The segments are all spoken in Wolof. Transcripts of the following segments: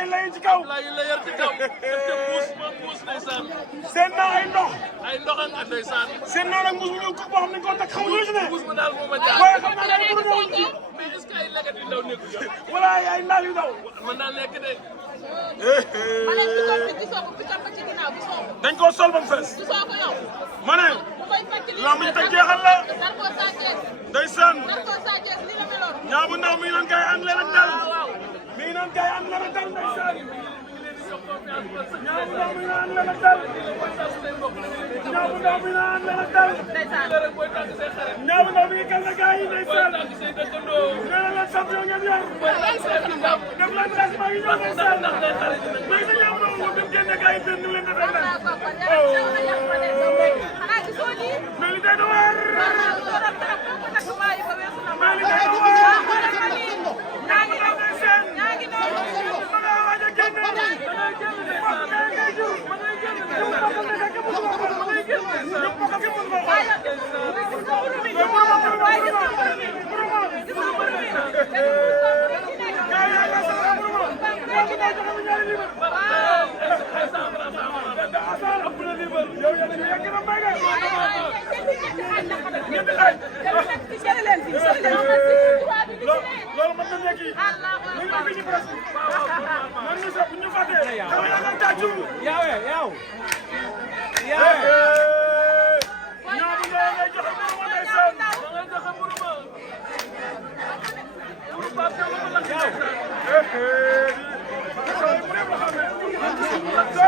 ay lay ci kaw. lay la yar ci kaw. def ca muus ndeysaan. seen naa ay ndox. ay ndox ak ndeysaan. seen naa nag muus bu ñëw boo xam ne ko teg xamuñu ci ne. muus ma daal moo ma jaar. waaye xam naa ne ay bëri na mais est-ce que ay leget yu ndaw nekk ci. wala ay ndaal yu ndaw. mën naa nekk de. ma ne gisoo ko gisoo ko ci ginnaaw gisoo ko. dañ koo sol ba mu fees. gisoo ko yow. ma ne. lamb ji teg jeexal la. ndeysaan. ñaa bu ndaw mi ngi naan kay ànd leen ak dal. mi ngi naan kay ànd leen ak dal ndeysaan. ñaa bu ndaw mi ngi naan ànd leen ak dal. ñaa bu ndaw mi ngi naan ànd leen ak dal. ñaa bu ndaw mi ngi kal na gars yi ndeysaan. nee na leen champion ngeen yor. def leen res maa ngi ñëw ndeysaan. mais sa ñaa bu ndaw moom dem génne gars yi benn leen defal leen. mais li day doon waar. mais li day doon waar. ñaa bu ndaw ngay seen. ma nga waaj a génne. loolu mën na nekk yi ñu ngi fi ci presse man ñu sax bu ñu fàttee dama yaakaar tàccu yow ñaa bu ndaw ngay joxe mburu ma ndeysaan ngay joxe mburu ma mburu ba sama la ci sooy bu rek la xamee sooy bu rek la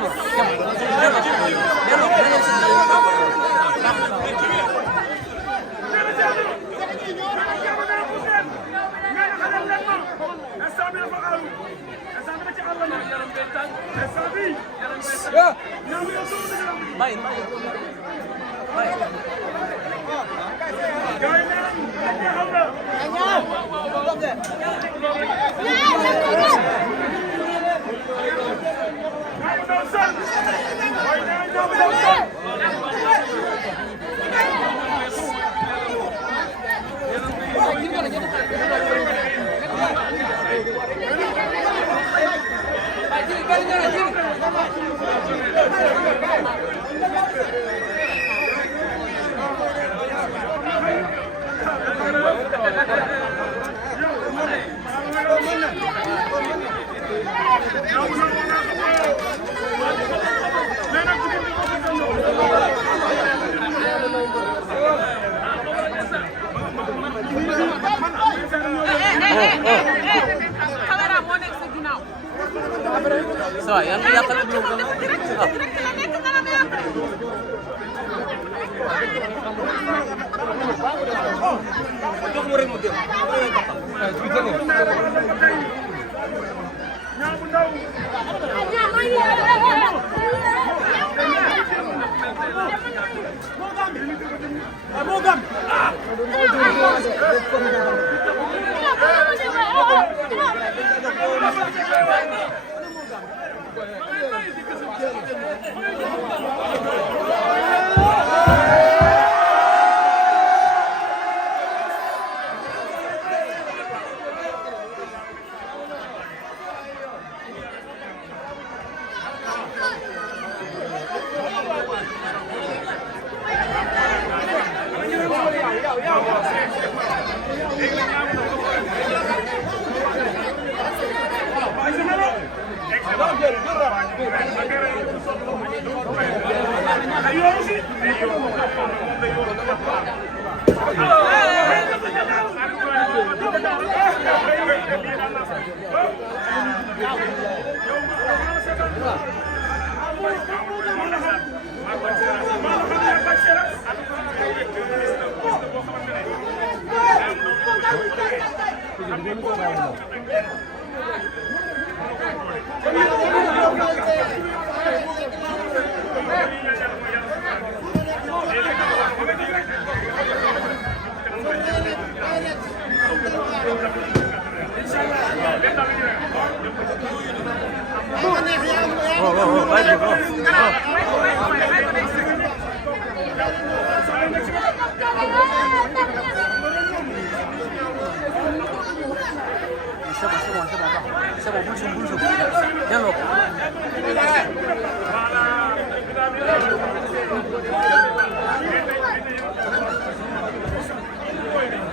No. Ça va, yang yàqal blog ko. Jox mo rek mo jël.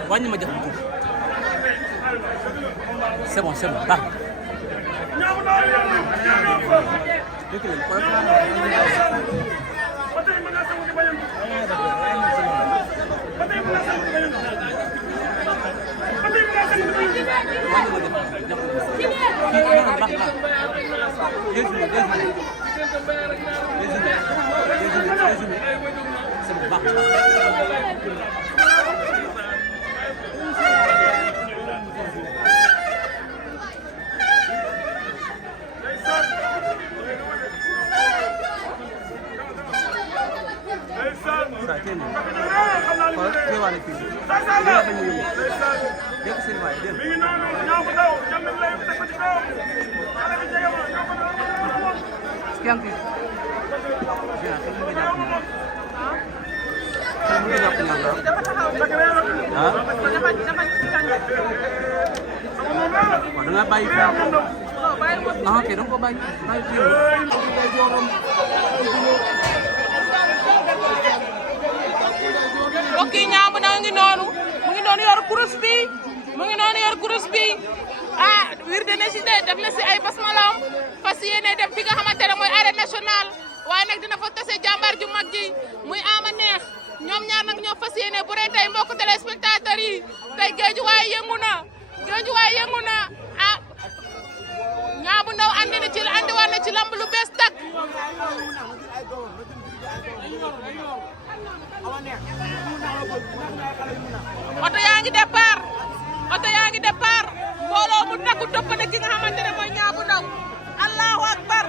Wàññi ma jox c'est bon baax mbokk yi Niang bu Ndaw mu ngi noonu yor kurus bi ah wirde na si def na si ay basmalam fas yéene dem fi nga xamante ne mooy arène nationale waaye nag dina fa tase jàmbaar ju mag ji muy Ama Neex ñoom ñaar nag ñoo fas yéene bu rey tey mbokk téléspectateurs yi tey Guédiawaye yëngu na ah Niang bu Ndaw andiwaat na ci lamb lu bees tak oto yaa ngi départ mbooloo mu takku topp na ki nga xamante ne mooy Niang bu Ndaw allahu akbar